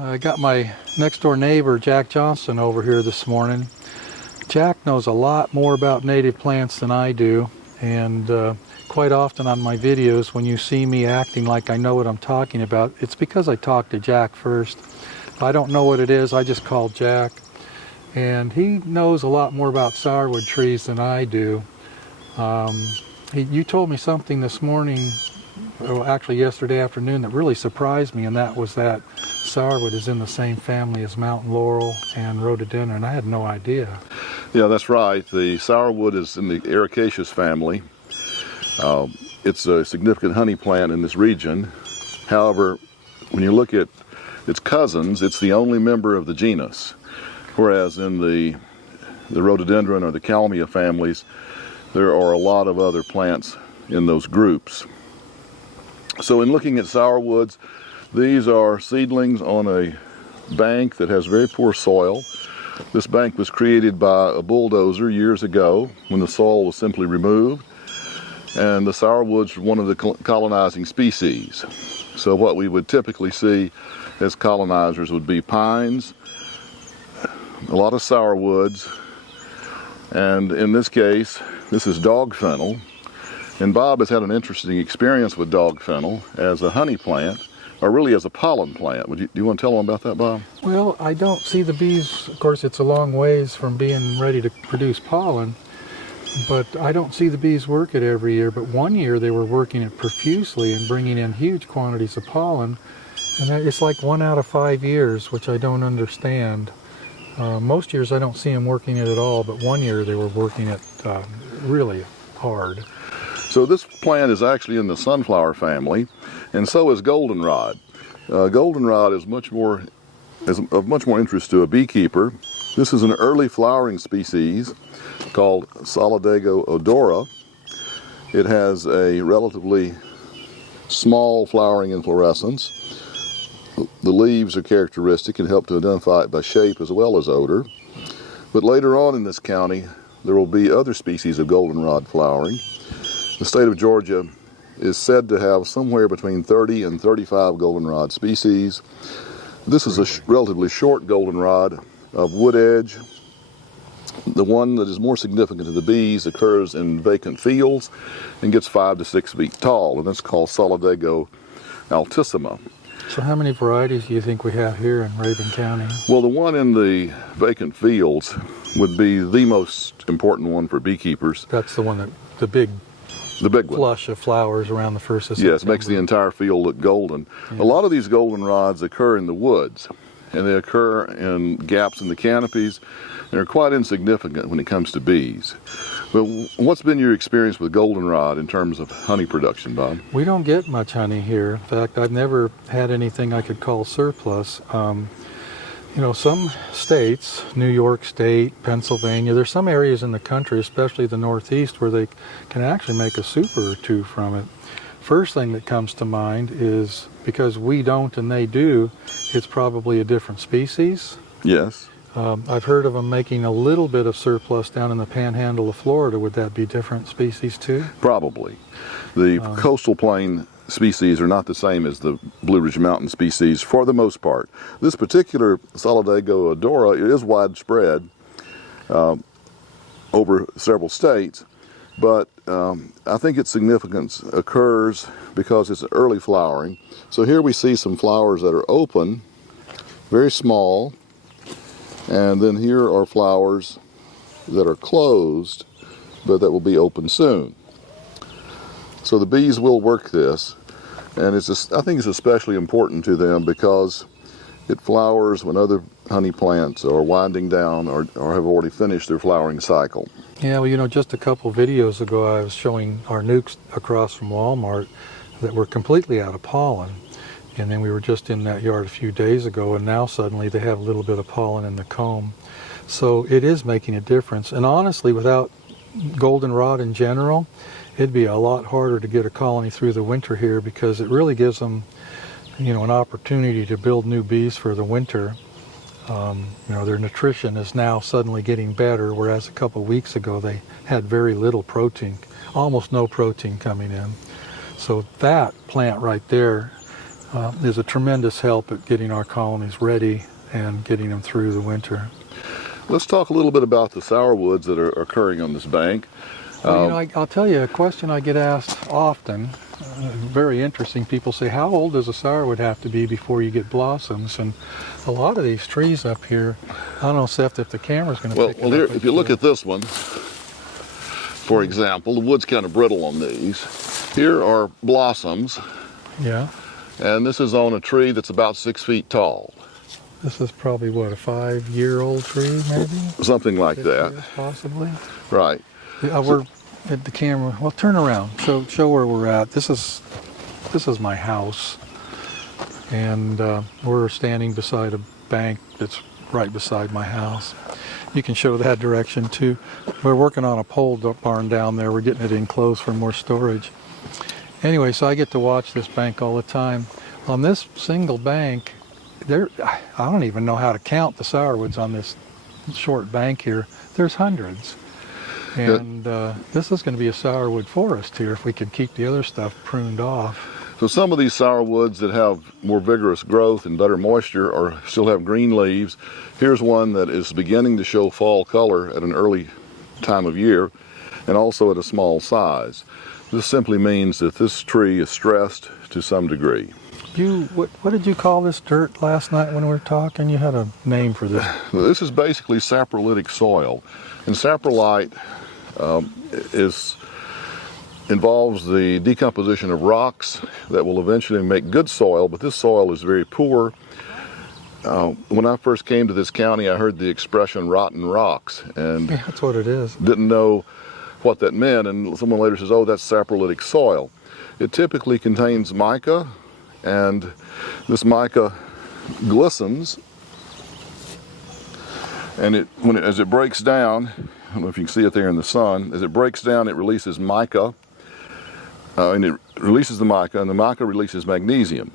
I got my next door neighbor, Jack Johnston, over here this morning. Jack knows a lot more about native plants than I do, and quite often on my videos when you see me acting like I know what I'm talking about, it's because I talked to Jack first. If I don't know what it is, I just call Jack, and he knows a lot more about sourwood trees than I do. You told me something this morning, well, actually yesterday afternoon, that really surprised me, and that was that sourwood is in the same family as mountain laurel and rhododendron. I had no idea. Yeah, that's right. The sourwood is in the ericaceous family. It's a significant honey plant in this region. However, when you look at its cousins, it's the only member of the genus. Whereas in the rhododendron or the kalmia families, there are a lot of other plants in those groups. So in looking at sourwoods, these are seedlings on a bank that has very poor soil. This bank was created by a bulldozer years ago when the soil was simply removed. And the sourwoods are one of the colonizing species. So what we would typically see as colonizers would be pines, a lot of sourwoods, and in this case, this is dog fennel. And Bob has had an interesting experience with dog fennel as a honey plant, or really as a pollen plant. Do you want to tell them about that, Bob? Well, I don't see the bees, of course it's a long ways from being ready to produce pollen, but I don't see the bees work it every year. But one year they were working it profusely and bringing in huge quantities of pollen, and it's like 1 out of 5 years, which I don't understand. Most years I don't see them working it at all, but one year they were working it really hard. So this plant is actually in the sunflower family, and so is goldenrod. Goldenrod is of much more interest to a beekeeper. This is an early flowering species called Solidago odora. It has a relatively small flowering inflorescence. The leaves are characteristic and help to identify it by shape as well as odor. But later on in this county, there will be other species of goldenrod flowering. The state of Georgia is said to have somewhere between 30 and 35 goldenrod species. This is a relatively short goldenrod of wood edge. The one that is more significant to the bees occurs in vacant fields and gets 5 to 6 feet tall, and that's called Solidago altissima. So how many varieties do you think we have here in Rabun County? Well, the one in the vacant fields would be the most important one for beekeepers. That's the one that, the big one. Flush of flowers around the 1st of September. Yes, makes the entire field look golden. Yeah. A lot of these goldenrods occur in the woods, and they occur in gaps in the canopies. They're quite insignificant when it comes to bees. But what's been your experience with goldenrod in terms of honey production, Bob? We don't get much honey here. In fact, I've never had anything I could call surplus. You know, some states, New York State, Pennsylvania, there's some areas in the country, especially the Northeast, where they can actually make a super or two from it. First thing that comes to mind is, because we don't and they do, it's probably a different species. Yes. I've heard of them making a little bit of surplus down in the panhandle of Florida. Would that be different species too? Probably. The coastal plain species are not the same as the Blue Ridge Mountain species for the most part. This particular Solidago odora is widespread over several states, but I think its significance occurs because it's early flowering. So here we see some flowers that are open, very small, and then here are flowers that are closed, but that will be open soon. So the bees will work this, and I think it's especially important to them because it flowers when other honey plants are winding down or have already finished their flowering cycle. Yeah, well, you know, just a couple videos ago I was showing our nukes across from Walmart that were completely out of pollen. And then we were just in that yard a few days ago, and now suddenly they have a little bit of pollen in the comb. So it is making a difference. And honestly, without goldenrod in general, it'd be a lot harder to get a colony through the winter here, because it really gives them, you know, an opportunity to build new bees for the winter. You know, their nutrition is now suddenly getting better, whereas a couple of weeks ago they had very little protein, almost no protein coming in. So that plant right there is a tremendous help at getting our colonies ready and getting them through the winter. Let's talk a little bit about the sourwoods that are occurring on this bank. Well, I'll tell you a question I get asked often, very interesting. People say, how old does a sourwood have to be before you get blossoms? And a lot of these trees up here, I don't know, Seth, if the camera's going to pick it Well, here, up. if you look at this one, for example, the wood's kind of brittle on these. Here are blossoms, Yeah. and this is on a tree that's about 6 feet tall. This is probably, what, a 5-year-old tree, maybe? Something like 6 that. years, possibly. Right. We're at the camera. Well, turn around. Show where we're at. This is my house, and we're standing beside a bank that's right beside my house. You can show that direction too. We're working on a pole barn down there. We're getting it enclosed for more storage. Anyway, so I get to watch this bank all the time. On this single bank, I don't even know how to count the sourwoods on this short bank here. There's hundreds. And this is going to be a sourwood forest here if we can keep the other stuff pruned off. So some of these sourwoods that have more vigorous growth and better moisture or still have green leaves. Here's one that is beginning to show fall color at an early time of year and also at a small size. This simply means that this tree is stressed to some degree. What did you call this dirt last night when we were talking? You had a name for this. This is basically saprolitic soil, and saprolite involves the decomposition of rocks that will eventually make good soil, but this soil is very poor. When I first came to this county, I heard the expression rotten rocks, and Yeah, that's what it is. didn't know what that meant, and someone later says, oh, that's saprolitic soil. It typically contains mica, and this mica glistens, and as it breaks down, I don't know if you can see it there in the sun, as it breaks down it releases mica, and it releases the mica, and the mica releases magnesium.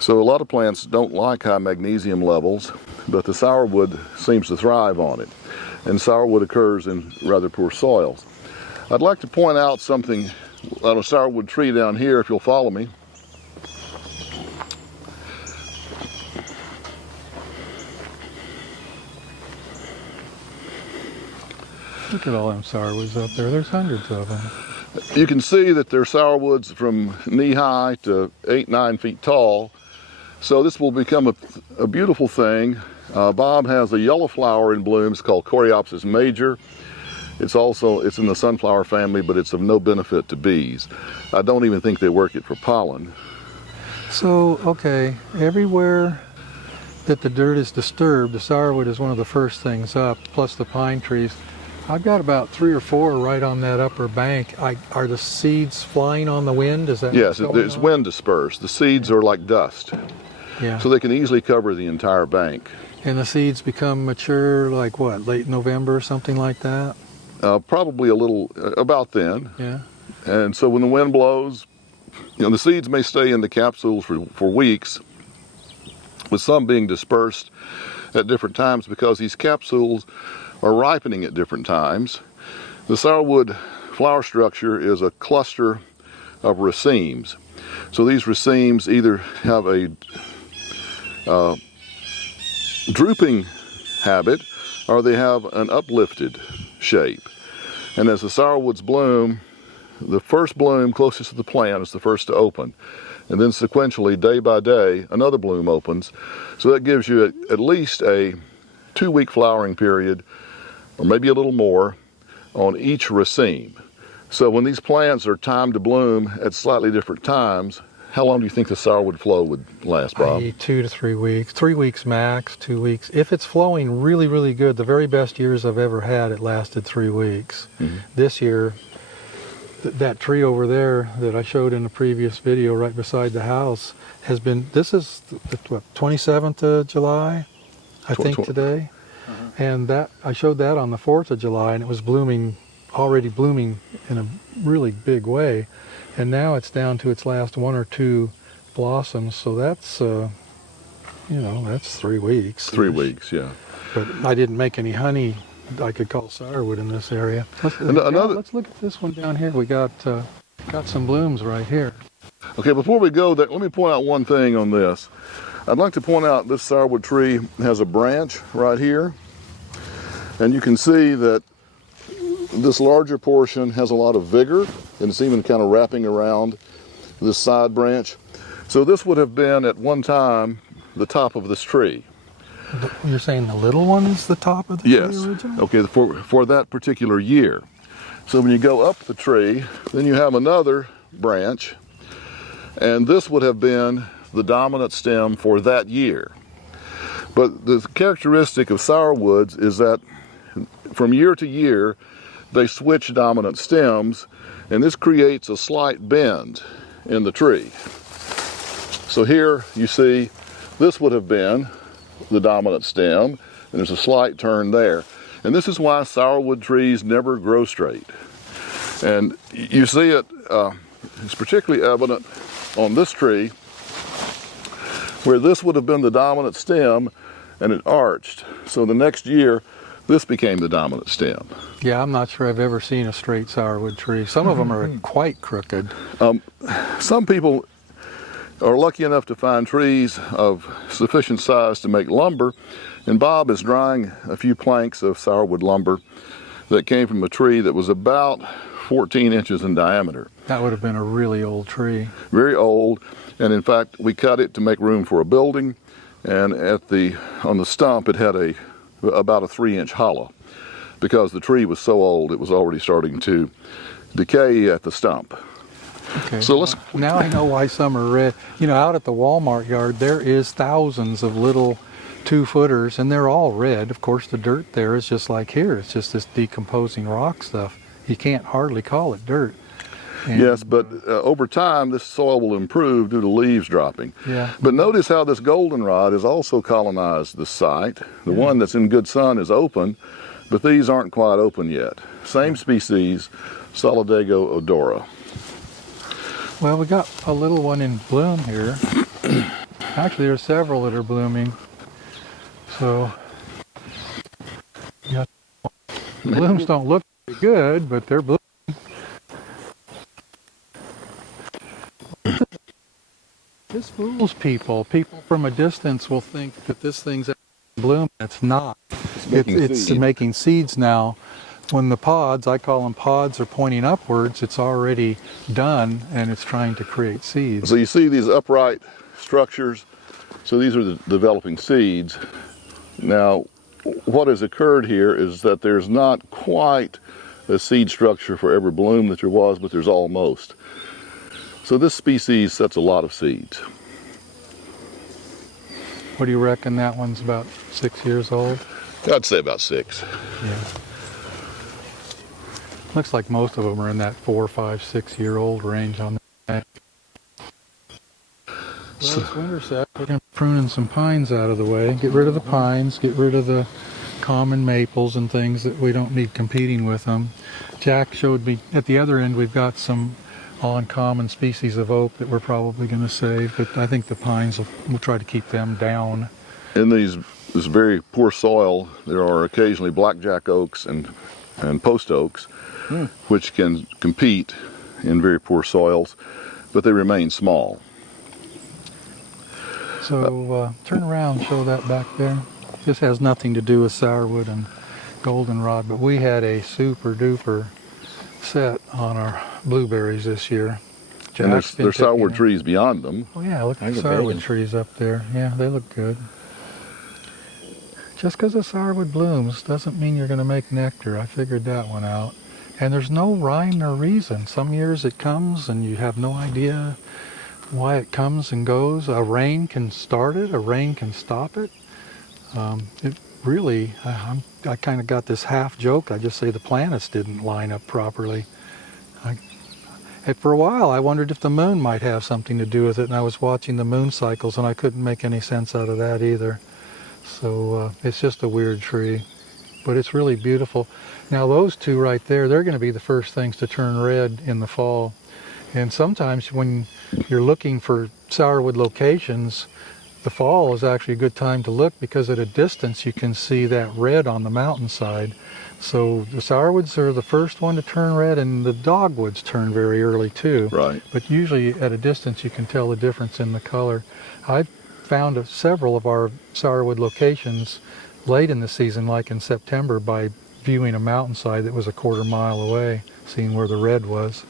So a lot of plants don't like high magnesium levels, but the sourwood seems to thrive on it, and sourwood occurs in rather poor soils. I'd like to point out something on a sourwood tree down here, if you'll follow me. Look at all them sourwoods up there. There's hundreds of them. You can see that they're sourwoods from knee-high to 8-9 feet tall. So this will become a beautiful thing. Bob has a yellow flower in bloom. It's called Coreopsis major. It's in the sunflower family, but it's of no benefit to bees. I don't even think they work it for pollen. So, okay, everywhere that the dirt is disturbed, the sourwood is one of the first things up, plus the pine trees. I've got about 3 or 4 right on that upper bank. Are the seeds flying on the wind? Is that Yes, what's going it's on? wind dispersed. The seeds are like dust, Yeah. so they can easily cover the entire bank. And the seeds become mature like what, late November or something like that? Probably a little, about then. Yeah. And so when the wind blows, the seeds may stay in the capsules for weeks, with some being dispersed at different times because these capsules are ripening at different times. The sourwood flower structure is a cluster of racemes. So these racemes either have a drooping habit or they have an uplifted shape. And as the sourwoods bloom, the first bloom closest to the plant is the first to open. And then sequentially, day by day, another bloom opens. So that gives you at least a 2-week flowering period, or maybe a little more, on each raceme. So when these plants are timed to bloom at slightly different times, how long do you think the sourwood flow would last, Bob? 2 to 3 weeks. 3 weeks max, 2 weeks. If it's flowing really, really good, the very best years I've ever had, it lasted 3 weeks. Mm-hmm. This year, that tree over there that I showed in the previous video right beside the house has been, this is the 27th of July, I think today. And that I showed that on the 4th of July, and it was already blooming in a really big way. And now it's down to its last 1 or 2 blossoms, so that's, that's 3 weeks. 3 weeks, yeah. But I didn't make any honey I could call sourwood in this area. Let's look at this one down here. We got some blooms right here. Okay, before we go there, let me point out one thing on this. I'd like to point out this sourwood tree has a branch right here, and you can see that this larger portion has a lot of vigor, and it's even kind of wrapping around this side branch. So this would have been at one time the top of this tree. You're saying the little one is the top of the Yes. tree originally? Okay, for that particular year. So when you go up the tree, then you have another branch, and this would have been the dominant stem for that year. But the characteristic of sourwoods is that from year to year, they switch dominant stems, and this creates a slight bend in the tree. So here you see this would have been the dominant stem, and there's a slight turn there. And this is why sourwood trees never grow straight. And you see it, it's particularly evident on this tree, where this would have been the dominant stem and it arched. So the next year, this became the dominant stem. Yeah, I'm not sure I've ever seen a straight sourwood tree. Some of them are quite crooked. Some people are lucky enough to find trees of sufficient size to make lumber, and Bob is drying a few planks of sourwood lumber that came from a tree that was about 14 inches in diameter. That would have been a really old tree. Very old, and in fact we cut it to make room for a building, and on the stump it had about a 3-inch hollow. Because the tree was so old, it was already starting to decay at the stump. Okay. So let's. Now I know why some are red. You know, out at the Walmart yard, there is thousands of little 2-footers, and they're all red. Of course, the dirt there is just like here. It's just this decomposing rock stuff. You can't hardly call it dirt. And, Yes, but over time, this soil will improve due to leaves dropping. Yeah. But notice how this goldenrod has also colonized the site. The one that's in good sun is open, but these aren't quite open yet. Same species, Solidago odora. Well, we got a little one in bloom here. Actually, there's several that are blooming. So, yeah, blooms don't look very good, but they're blooming. This fools people. People from a distance will think that this thing's in bloom. It's not. It's making seeds now. When the pods, I call them pods, are pointing upwards, it's already done and it's trying to create seeds. So you see these upright structures. So these are the developing seeds. Now, what has occurred here is that there's not quite a seed structure for every bloom that there was, but there's almost. So this species sets a lot of seeds. What do you reckon that one's about 6 years old? I'd say about 6. Yeah. Looks like most of them are in that 4, 5, 6 year old range on the back. Well, it's winter set. We're going to be pruning some pines out of the way. Get rid of the pines, get rid of the common maples and things that we don't need competing with them. Jack showed me at the other end we've got some uncommon species of oak that we're probably going to save, but I think the pines we'll try to keep them down. In this very poor soil, there are occasionally blackjack oaks and post oaks, which can compete in very poor soils, but they remain small. So turn around, show that back there. This has nothing to do with sourwood and goldenrod, but we had a super duper set on our blueberries this year. And there's sourwood trees beyond them. Oh yeah, look at the sourwood trees up there. Yeah, they look good. Just because a sourwood blooms doesn't mean you're going to make nectar. I figured that one out. And there's no rhyme or reason. Some years it comes and you have no idea why it comes and goes. A rain can start it, a rain can stop it. It really, I kind of got this half joke. I just say the planets didn't line up properly. For a while I wondered if the moon might have something to do with it, and I was watching the moon cycles and I couldn't make any sense out of that either. So it's just a weird tree, but it's really beautiful. Now those two right there, they're going to be the first things to turn red in the fall. And sometimes when you're looking for sourwood locations, The fall is actually a good time to look because at a distance you can see that red on the mountainside. So the sourwoods are the first one to turn red, and the dogwoods turn very early too. Right. But usually at a distance you can tell the difference in the color. I've found several of our sourwood locations late in the season, like in September, by viewing a mountainside that was a quarter-mile away, seeing where the red was.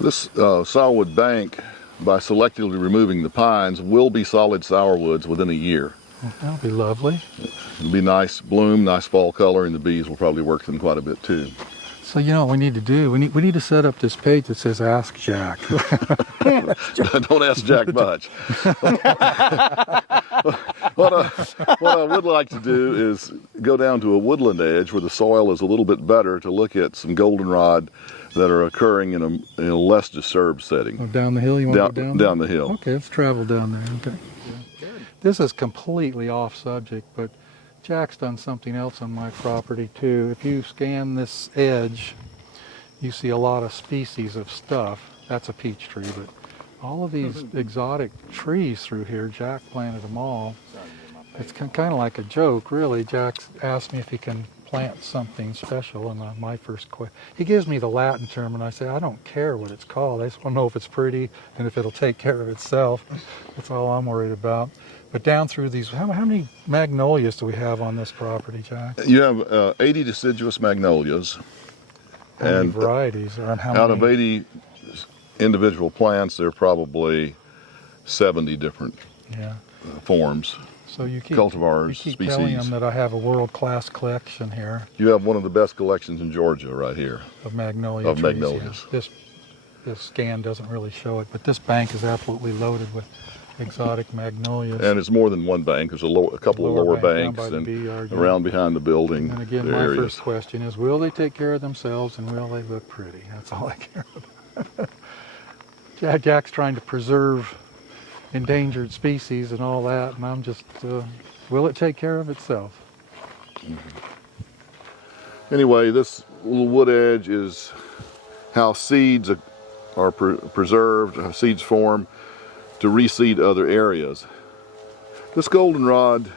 This sourwood bank, by selectively removing the pines, will be solid sourwoods within a year. Well, that'll be lovely. It'll be nice bloom, nice fall color, and the bees will probably work them quite a bit too. So you know what we need to do? We need to set up this page that says Ask Jack. Don't ask Jack much. What I would like to do is go down to a woodland edge where the soil is a little bit better to look at some goldenrod that are occurring in a less disturbed setting. Oh, down the hill? You want to go down there? Down the hill. Okay, let's travel down there. Okay. This is completely off subject, but Jack's done something else on my property too. If you scan this edge, you see a lot of species of stuff. That's a peach tree, but all of these exotic trees through here, Jack planted them all. It's kind of like a joke, really. Jack asked me if he can plant something special, and my first question, he gives me the Latin term, and I say, I don't care what it's called. I just want to know if it's pretty and if it'll take care of itself. That's all I'm worried about. But down through these, how many magnolias do we have on this property, Jack? You have 80 deciduous magnolias. How many varieties? Or how out many? of 80 individual plants, there are probably 70 different forms. So you keep, cultivars, you keep species. telling them that I have a world-class collection here You have one of the best collections in Georgia right here. of magnolia Of trees. magnolias. Yeah. This scan doesn't really show it, but this bank is absolutely loaded with exotic magnolias. And it's more than one bank. There's a couple of lower bank down banks by the and bee yard, yeah. around behind the building. And again, the my areas. first question is, will they take care of themselves and will they look pretty? That's all I care about. Jack's trying to preserve endangered species and all that, and I'm just, will it take care of itself? Anyway, this little wood edge is how seeds are preserved, how seeds form to reseed other areas. This goldenrod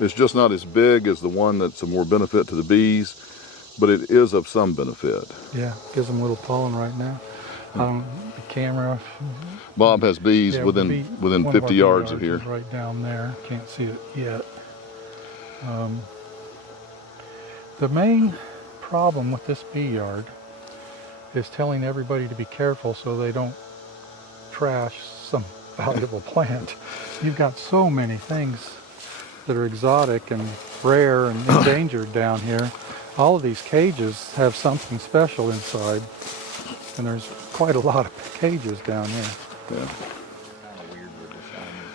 is just not as big as the one that's of more benefit to the bees, but it is of some benefit. Yeah, gives them a little pollen right now. The camera. Bob has bees Yeah, within one of our 50 bee yards of yards here. is right down there. Can't see it yet. The main problem with this bee yard is telling everybody to be careful so they don't trash some valuable plant. You've got so many things that are exotic and rare and endangered down here. All of these cages have something special inside, and there's quite a lot of cages down here.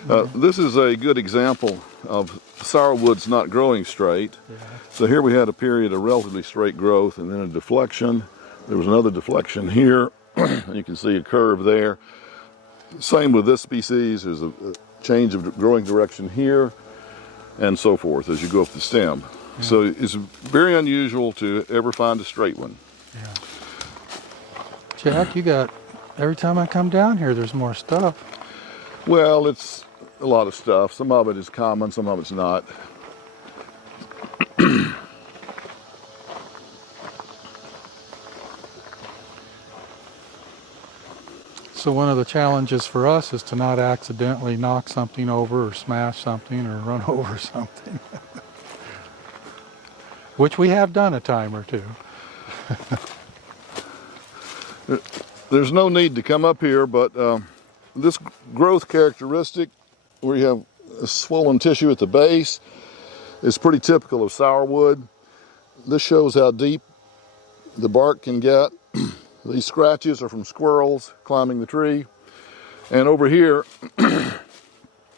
Yeah. This is a good example of sourwoods not growing straight. Yeah. So here we had a period of relatively straight growth and then a deflection. There was another deflection here. You can see a curve there. Same with this species. There's a change of growing direction here and so forth as you go up the stem. Yeah. So it's very unusual to ever find a straight one. Yeah. Jack, you got, every time I come down here, there's more stuff. Well, it's a lot of stuff. Some of it is common, some of it's not. So one of the challenges for us is to not accidentally knock something over or smash something or run over something. Which we have done a time or two. There's no need to come up here, but this growth characteristic where you have a swollen tissue at the base is pretty typical of sourwood. This shows how deep the bark can get. These scratches are from squirrels climbing the tree. And over here...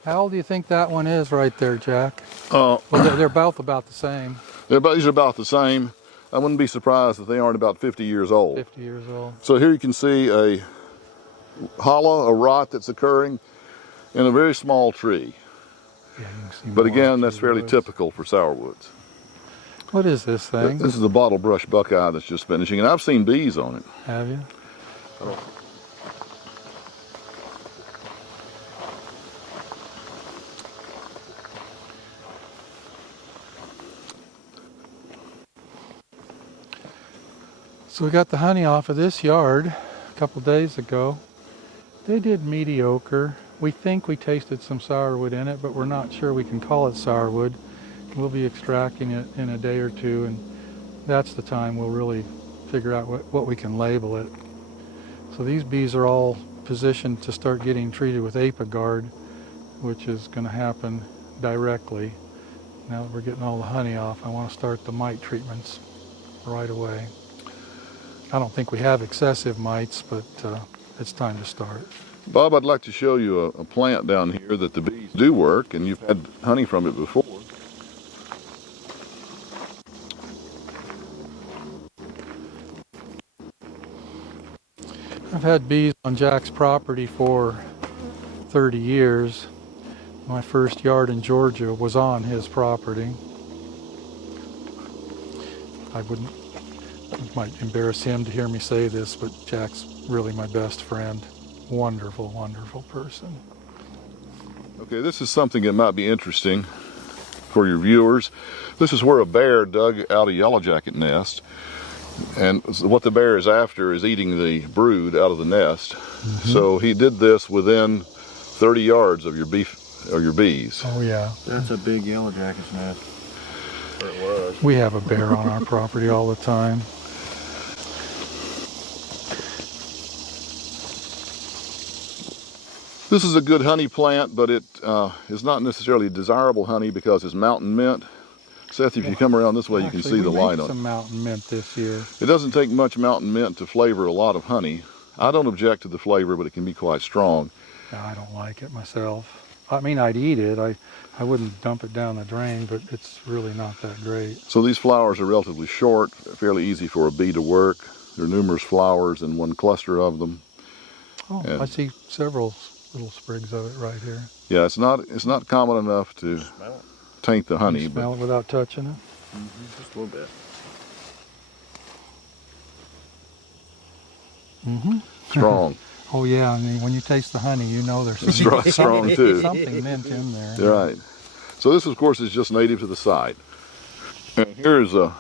How old do you think that one is right there, Jack? Well, they're both about the same. These are about the same. I wouldn't be surprised if they aren't about 50 years old. 50 years old. So here you can see a hollow, a rot that's occurring in a very small tree. Yeah, you can see But more again, through that's the fairly woods. typical for sourwoods. What is this thing? This is a bottle brush buckeye that's just finishing, and I've seen bees on it. Have you? So we got the honey off of this yard a couple days ago. They did mediocre. We think we tasted some sourwood in it, but we're not sure we can call it sourwood. We'll be extracting it in a day or two, and that's the time we'll really figure out what we can label it. So these bees are all positioned to start getting treated with Apiguard, which is going to happen directly. Now that we're getting all the honey off, I want to start the mite treatments right away. I don't think we have excessive mites, but it's time to start. Bob, I'd like to show you a plant down here that the bees do work, and you've had honey from it before. I've had bees on Jack's property for 30 years. My first yard in Georgia was on his property. It might embarrass him to hear me say this, but Jack's really my best friend. Wonderful, wonderful person. Okay, this is something that might be interesting for your viewers. This is where a bear dug out a yellow jacket nest, and what the bear is after is eating the brood out of the nest. So he did this within 30 yards of your bees. Oh yeah. That's a big yellow jacket's nest. Or it was. We have a bear on our property all the time. This is a good honey plant, but it is not necessarily desirable honey because it's mountain mint. Seth, if you come around this way, you can see the light on it. Some mountain mint this year. It doesn't take much mountain mint to flavor a lot of honey. I don't object to the flavor, but it can be quite strong. I don't like it myself. I mean, I'd eat it. I wouldn't dump it down the drain, but it's really not that great. So these flowers are relatively short, fairly easy for a bee to work. There are numerous flowers in one cluster of them. Oh, And I see several little sprigs of it right here. yeah, it's not common enough to Smell it? taint the honey. Can you smell it without touching it? Just a little bit. Mm-hmm. Strong. Oh yeah, I mean, when you taste the honey, you know there's Strong too. something mint in there. Right. So this, of course, is just native to the site. And here's a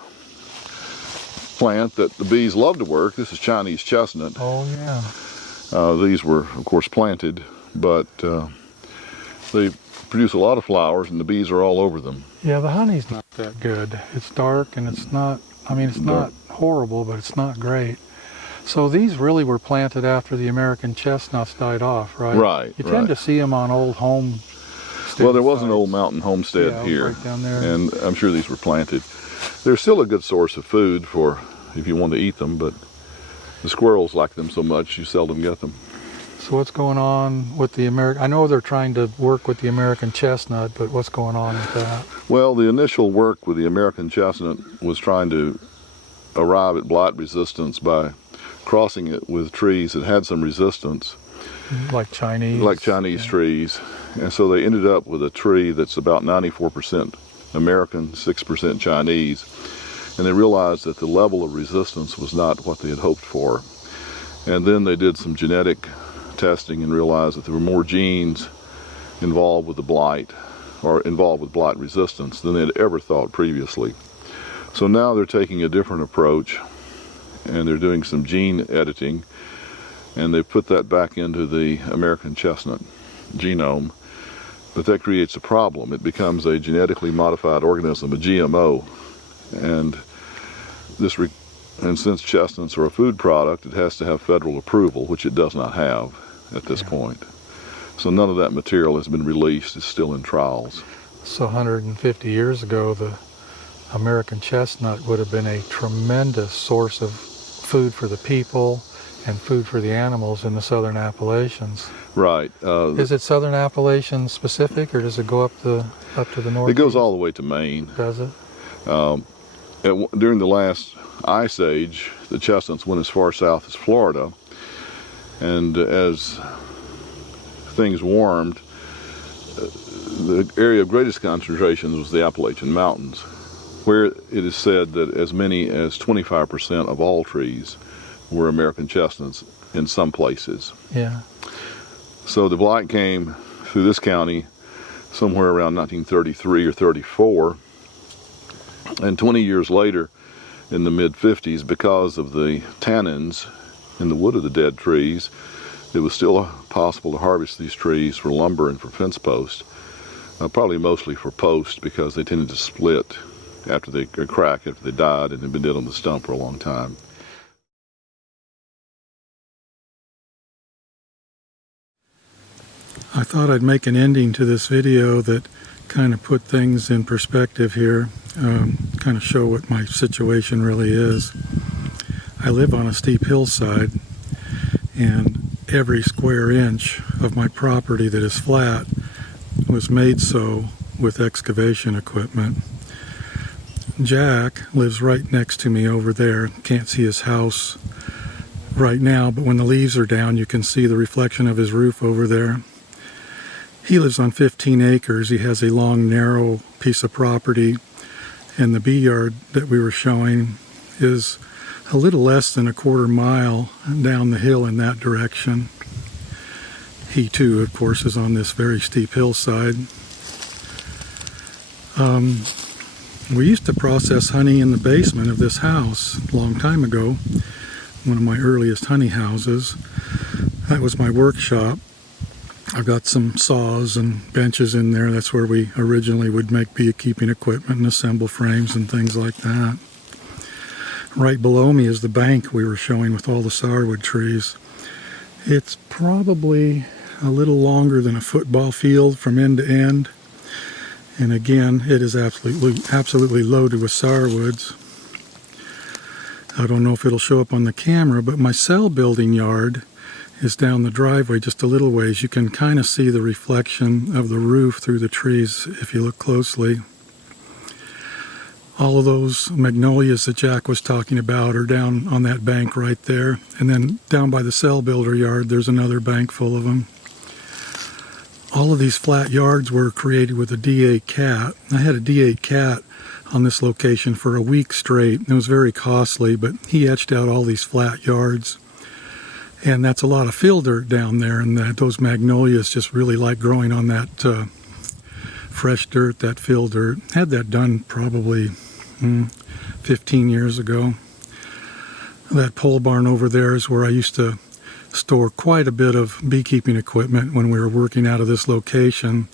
plant that the bees love to work. This is Chinese chestnut. Oh yeah. These were, of course, planted, but they produce a lot of flowers, and the bees are all over them. Yeah, the honey's not that good. It's dark, and it's not, I mean, it's not horrible, but it's not great. So these really were planted after the American chestnuts died off, right? Right, You tend to right. see them on old home. Well, there was an old mountain homestead Yeah, here, right down there. and I'm sure these were planted. They're still a good source of food for if you want to eat them, but the squirrels like them so much you seldom get them. So what's going on with the American? I know they're trying to work with the American chestnut, but what's going on with that? Well, the initial work with the American chestnut was trying to arrive at blight resistance by crossing it with trees that had some resistance, Like Chinese trees. And so they ended up with a tree that's about 94% American, 6% Chinese. And they realized that the level of resistance was not what they had hoped for. And then they did some genetic testing and realized that there were more genes involved with the blight, or involved with blight resistance, than they'd ever thought previously. So now they're taking a different approach, and they're doing some gene editing, and they put that back into the American chestnut genome. But that creates a problem. It becomes a genetically modified organism, a GMO, and since chestnuts are a food product, it has to have federal approval, which it does not have at this point. So none of that material has been released. It's still in trials. So 150 years ago, the American chestnut would have been a tremendous source of food for the people and food for the animals in the southern Appalachians. Right. Is it southern Appalachians specific, or does it go up to the north? It goes all the way to Maine. Does it? During the last ice age, the chestnuts went as far south as Florida, and as things warmed, the area of greatest concentration was the Appalachian Mountains, where it is said that as many as 25% of all trees were American chestnuts in some places. Yeah. So the blight came through this county somewhere around 1933 or 34, and 20 years later, in the mid-50s, because of the tannins in the wood of the dead trees, it was still possible to harvest these trees for lumber and for fence posts. Probably mostly for posts, because they tended to split after they crack after they died and had been dead on the stump for a long time. I thought I'd make an ending to this video that kind of put things in perspective here, kind of show what my situation really is. I live on a steep hillside, and every square inch of my property that is flat was made so with excavation equipment. Jack lives right next to me over there. Can't see his house right now, but when the leaves are down you can see the reflection of his roof over there. He lives on 15 acres. He has a long, narrow piece of property, and the bee yard that we were showing is a little less than a quarter mile down the hill in that direction. He too, of course, is on this very steep hillside. We used to process honey in the basement of this house a long time ago, one of my earliest honey houses. That was my workshop. I've got some saws and benches in there. That's where we originally would make beekeeping equipment and assemble frames and things like that. Right below me is the bank we were showing with all the sourwood trees. It's probably a little longer than a football field from end to end. And again, it is absolutely loaded with sourwoods. I don't know if it'll show up on the camera, but my cell building yard is down the driveway just a little ways. You can kind of see the reflection of the roof through the trees if you look closely. All of those magnolias that Jack was talking about are down on that bank right there. And then down by the cell builder yard, there's another bank full of them. All of these flat yards were created with a D8 cat. I had a D8 cat on this location for a week straight. It was very costly, but he etched out all these flat yards. And that's a lot of fill dirt down there, and those magnolias just really like growing on that fresh dirt, that fill dirt. Had that done probably 15 years ago. That pole barn over there is where I used to store quite a bit of beekeeping equipment when we were working out of this location.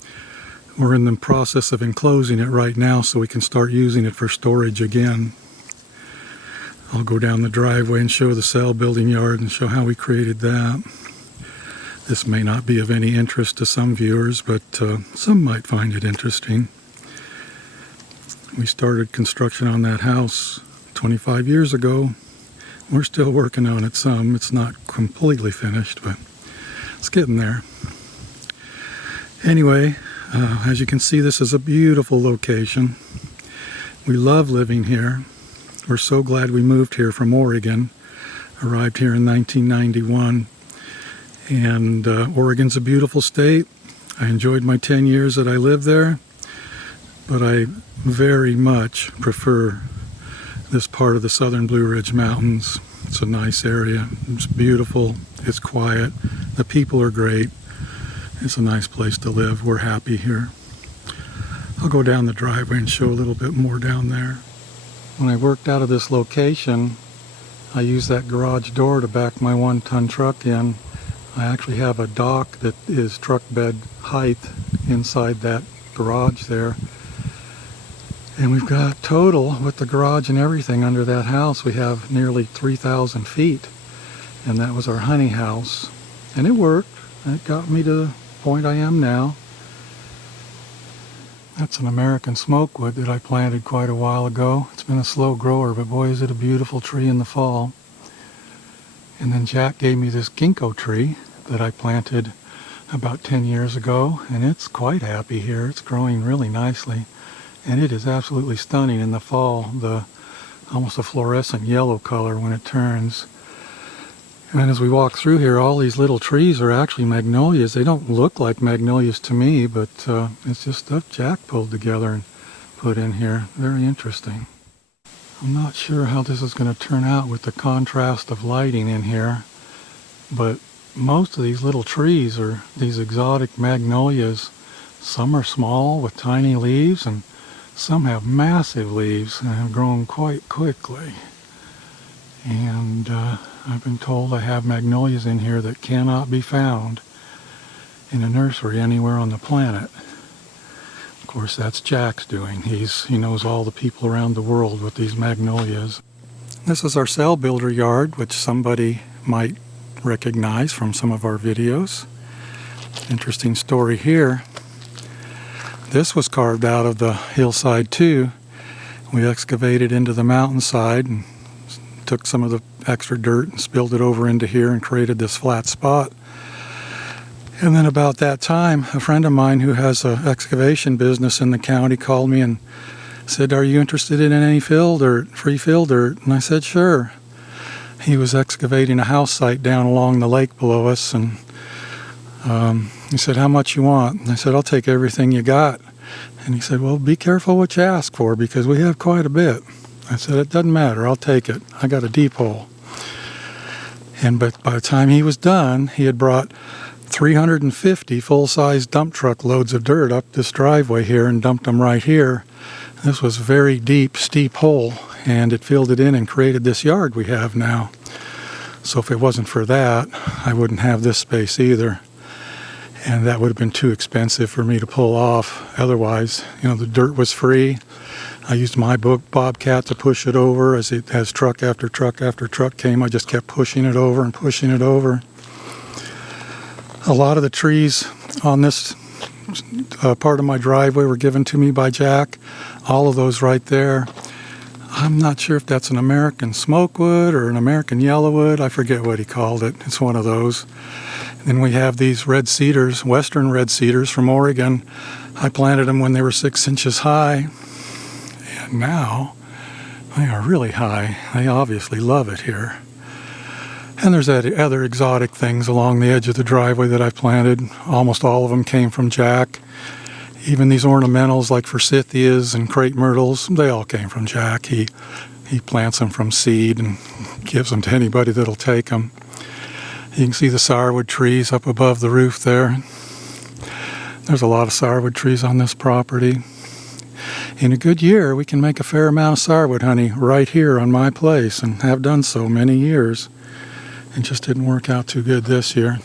We're in the process of enclosing it right now so we can start using it for storage again. I'll go down the driveway and show the cell building yard and show how we created that. This may not be of any interest to some viewers, but some might find it interesting. We started construction on that house 25 years ago. We're still working on it some. It's not completely finished, but it's getting there. Anyway, as you can see, this is a beautiful location. We love living here. We're so glad we moved here from Oregon. Arrived here in 1991. And Oregon's a beautiful state. I enjoyed my 10 years that I lived there, but I very much prefer this part of the southern Blue Ridge Mountains. It's a nice area. It's beautiful. It's quiet. The people are great. It's a nice place to live. We're happy here. I'll go down the driveway and show a little bit more down there. When I worked out of this location, I used that garage door to back my 1-ton truck in. I actually have a dock that is truck bed height inside that garage there. And we've got total, with the garage and everything under that house, we have nearly 3,000 feet. And that was our honey house. And it worked. It got me to the point I am now. That's an American smokewood that I planted quite a while ago. It's been a slow grower, but boy is it a beautiful tree in the fall. And then Jack gave me this ginkgo tree that I planted about 10 years ago, and it's quite happy here. It's growing really nicely, and it is absolutely stunning in the fall, almost a fluorescent yellow color when it turns. And as we walk through here, all these little trees are actually magnolias. They don't look like magnolias to me, but it's just stuff Jack pulled together and put in here. Very interesting. I'm not sure how this is going to turn out with the contrast of lighting in here, but most of these little trees are these exotic magnolias. Some are small with tiny leaves, and some have massive leaves and have grown quite quickly. And I've been told I have magnolias in here that cannot be found in a nursery anywhere on the planet. Of course, that's Jack's doing. He knows all the people around the world with these magnolias. This is our cell builder yard, which somebody might recognize from some of our videos. Interesting story here. This was carved out of the hillside too. We excavated into the mountainside and took some of the extra dirt and spilled it over into here and created this flat spot. And then about that time, a friend of mine who has an excavation business in the county called me and said, "Are you interested in any fill dirt, free fill dirt?" And I said, "Sure." He was excavating a house site down along the lake below us, and he said, "How much you want?" And I said, "I'll take everything you got." And he said, "Well, be careful what you ask for because we have quite a bit." I said, "It doesn't matter, I'll take it. I got a deep hole." But by the time he was done, he had brought 350 full-size dump truck loads of dirt up this driveway here and dumped them right here. This was a very deep, steep hole, and it filled it in and created this yard we have now. So if it wasn't for that, I wouldn't have this space either. And that would have been too expensive for me to pull off. Otherwise, the dirt was free. I used my bobcat to push it over as truck after truck after truck came. I just kept pushing it over and pushing it over. A lot of the trees on this part of my driveway were given to me by Jack. All of those right there. I'm not sure if that's an American smokewood or an American yellowwood. I forget what he called it. It's one of those. Then we have these red cedars, western red cedars from Oregon. I planted them when they were 6 inches high. And now they are really high. They obviously love it here. And there's other exotic things along the edge of the driveway that I planted. Almost all of them came from Jack. Even these ornamentals like forsythias and crepe myrtles, they all came from Jack. He plants them from seed and gives them to anybody that'll take them. You can see the sourwood trees up above the roof there. There's a lot of sourwood trees on this property. In a good year, we can make a fair amount of sourwood honey right here on my place and have done so many years. It just didn't work out too good this year.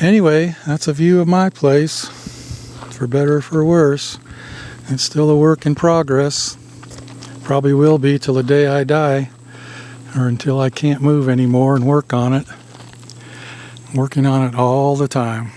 Anyway, that's a view of my place, for better or for worse. It's still a work in progress. Probably will be till the day I die, or until I can't move anymore and work on it. Working on it all the time.